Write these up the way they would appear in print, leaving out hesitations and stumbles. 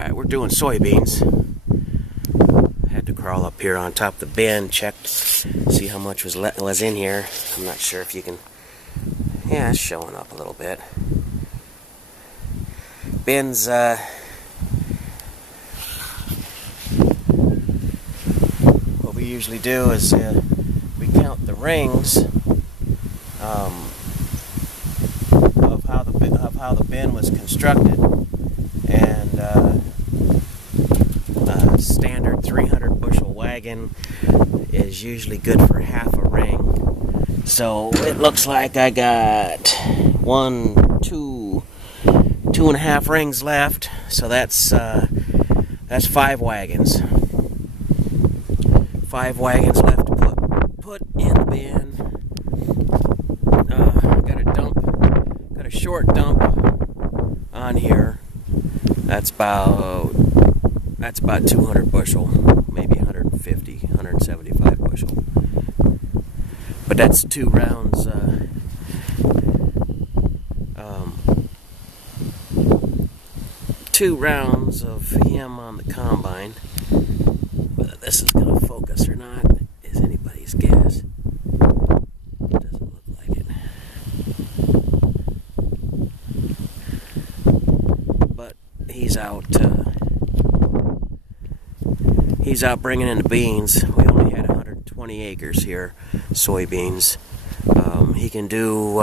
Alright, we're doing soybeans. Had to crawl up here on top of the bin, check, see how much was in here. I'm not sure if you can... Yeah, it's showing up a little bit. Bins, what we usually do is we count the rings of how the bin was constructed, and a standard 300 bushel wagon is usually good for half a ring. So it looks like I got 2.5 rings left. So that's 5 wagons. 5 wagons left to put in the bin. Got a short dump on here. That's about 200 bushel, maybe 150, 175 bushel. But that's 2 rounds. 2 rounds of him on the combine. Whether this is going to focus or not is anybody's guess. Doesn't look like it. But he's out. He's out bringing in the beans. We only had 120 acres here, soybeans. He can do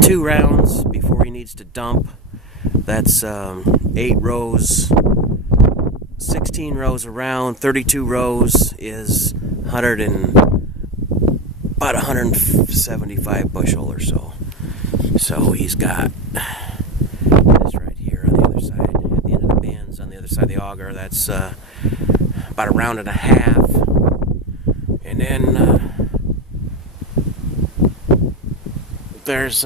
2 rounds before he needs to dump. That's 8 rows, 16 rows around. 32 rows is about 175 bushel or so. So he's got this right here on the other side, at the end of the bins, on the other side of the auger. That's about 1.5 rounds. And then there's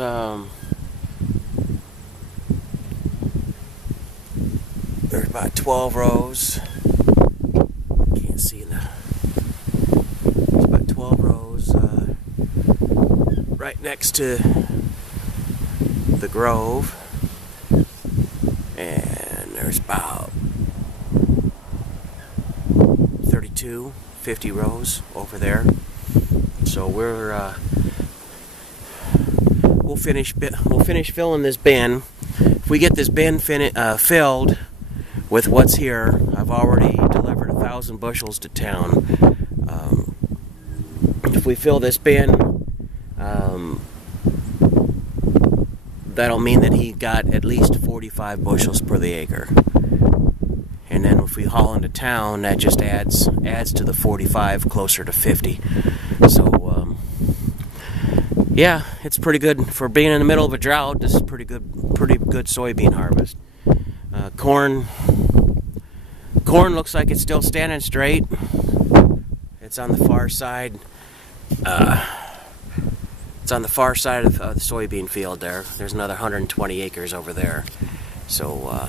about 12 rows. Can't see the. It's about 12 rows right next to the grove, and there's about 50 rows over there. So we'll finish filling this bin. If we get this bin filled with what's here, I've already delivered 1,000 bushels to town. If we fill this bin, that'll mean that he got at least 45 bushels per the acre. And then if we haul into town, that just adds to the 45, closer to 50. So yeah, it's pretty good for being in the middle of a drought. This is pretty good soybean harvest. Corn looks like it's still standing straight. It's on the far side. It's on the far side of the soybean field there. There's another 120 acres over there. So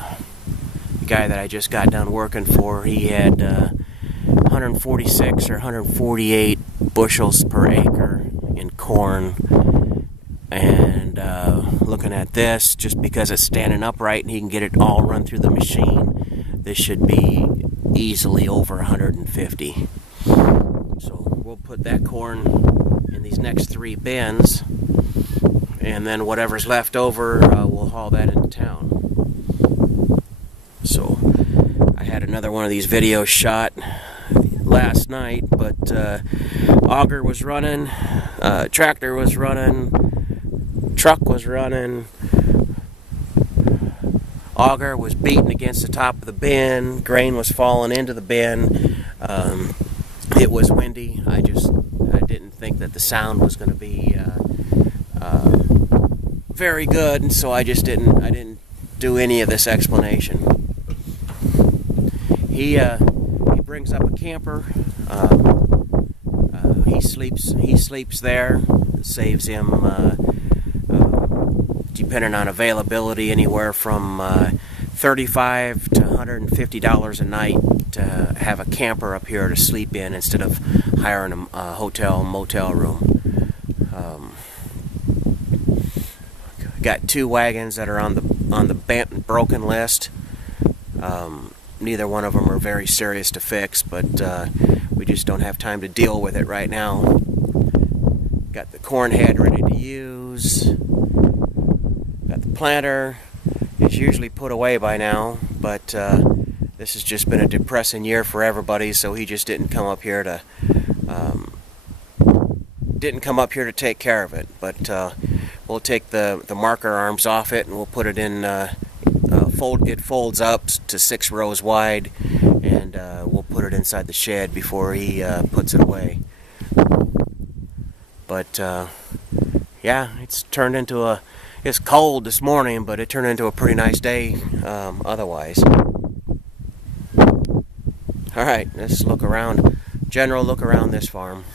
the guy that I just got done working for, he had 146 or 148 bushels per acre in corn. And looking at this, just because it's standing upright and he can get it all run through the machine, this should be easily over 150. So we'll put that corn in these next 3 bins, and then whatever's left over, we'll haul that into town. So I had another one of these videos shot last night, but auger was running, tractor was running, truck was running, auger was beating against the top of the bin, grain was falling into the bin. It was windy. I didn't think that the sound was going to be very good, and so I didn't do any of this explanation. He brings up a camper. He sleeps there. It saves him, depending on availability, anywhere from $35 to $150 a night to have a camper up here to sleep in instead of hiring a hotel motel room. Got 2 wagons that are on the bent and broken list. Neither one of them are very serious to fix, but we just don't have time to deal with it right now. Got the corn head ready to use. Got the planter. It's usually put away by now, but this has just been a depressing year for everybody, so he just didn't come up here to take care of it. But we'll take the marker arms off it and we'll put it in. It folds up to 6 rows wide, and we'll put it inside the shed before he puts it away. But yeah, it's turned into it's cold this morning, but it turned into a pretty nice day otherwise. Alright, let's look around. General look around this farm.